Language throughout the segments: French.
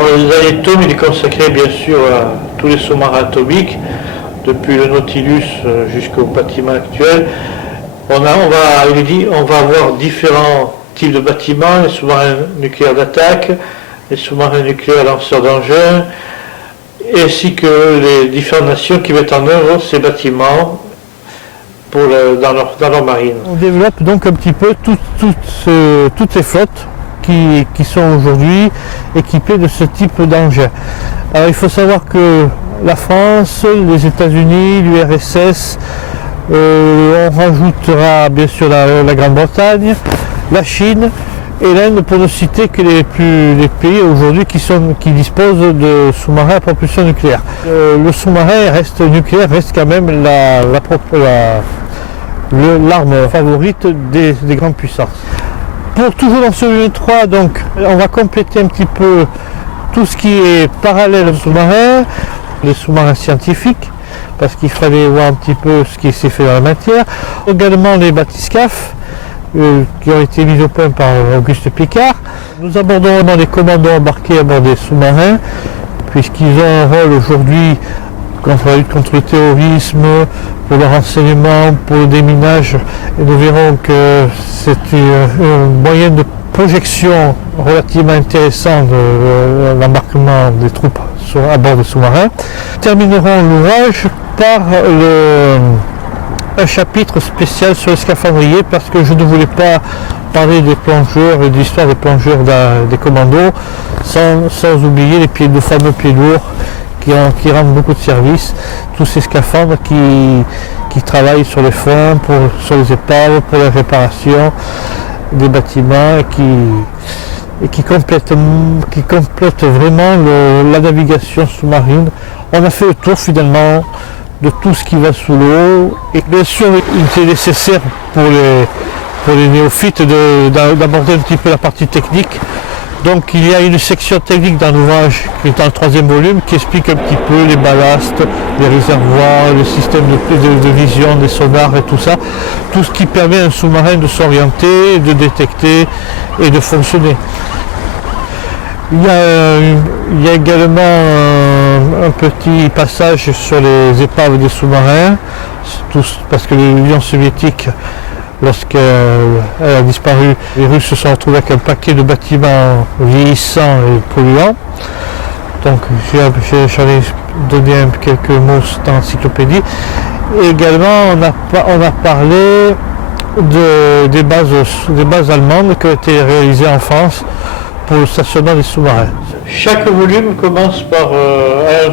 Alors, le dernier tome, il est consacré bien sûr à tous les sous-marins atomiques, depuis le Nautilus jusqu'au bâtiment actuel. On va avoir différents types de bâtiments, les sous-marins nucléaires d'attaque, les sous-marins nucléaires lanceurs d'engins, ainsi que les différentes nations qui mettent en œuvre ces bâtiments dans leur marine. On développe donc un petit peu toutes ces flottes qui sont aujourd'hui équipées de ce type d'engins. Alors il faut savoir que la France, les États-Unis, l'URSS, on rajoutera bien sûr la Grande-Bretagne, la Chine et l'Inde, pour ne citer que les pays aujourd'hui qui disposent de sous-marins à propulsion nucléaire. Le sous-marin nucléaire reste quand même l'arme favorite des grandes puissances. Toujours dans ce volume 3, donc, on va compléter un petit peu tout ce qui est parallèle aux sous-marins, les sous-marins scientifiques, parce qu'il fallait voir un petit peu ce qui s'est fait dans la matière. Également les bathyscaphes, qui ont été mis au point par Auguste Piccard. Nous abordons les commandos embarqués à bord des sous-marins, puisqu'ils ont un rôle aujourd'hui contre la lutte contre le terrorisme, pour le renseignement, pour le déminage. Et nous verrons que c'est un moyen de projection relativement intéressant de l'embarquement des troupes à bord des sous-marins. Nous terminerons l'ouvrage par un chapitre spécial sur les scaphandriers, parce que je ne voulais pas parler des plongeurs et de l'histoire des plongeurs des commandos sans oublier les fameux pieds lourds qui rendent beaucoup de services, tous ces scaphandres qui travaillent sur les fonds, sur les épaves, pour la réparation des bâtiments et qui complètent vraiment la navigation sous-marine. On a fait le tour finalement de tout ce qui va sous l'eau, et bien sûr il était nécessaire pour les néophytes d'aborder un petit peu la partie technique. Donc il y a une section technique dans l'ouvrage qui est dans le 3e volume, qui explique un petit peu les ballastes, les réservoirs, le système de vision, des sonars et tout ça. Tout ce qui permet à un sous-marin de s'orienter, de détecter et de fonctionner. Il y a également un petit passage sur les épaves des sous-marins, parce que l'Union soviétique, lorsqu'elle a disparu, les Russes se sont retrouvés avec un paquet de bâtiments vieillissants et polluants. Donc j'en ai donné quelques mots dans l'encyclopédie. Et également on a parlé des bases allemandes qui ont été réalisées en France pour le stationnement des sous-marins. Chaque volume commence par un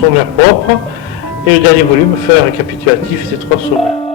sommaire propre, et le dernier volume fait un récapitulatif des 3 sommaires.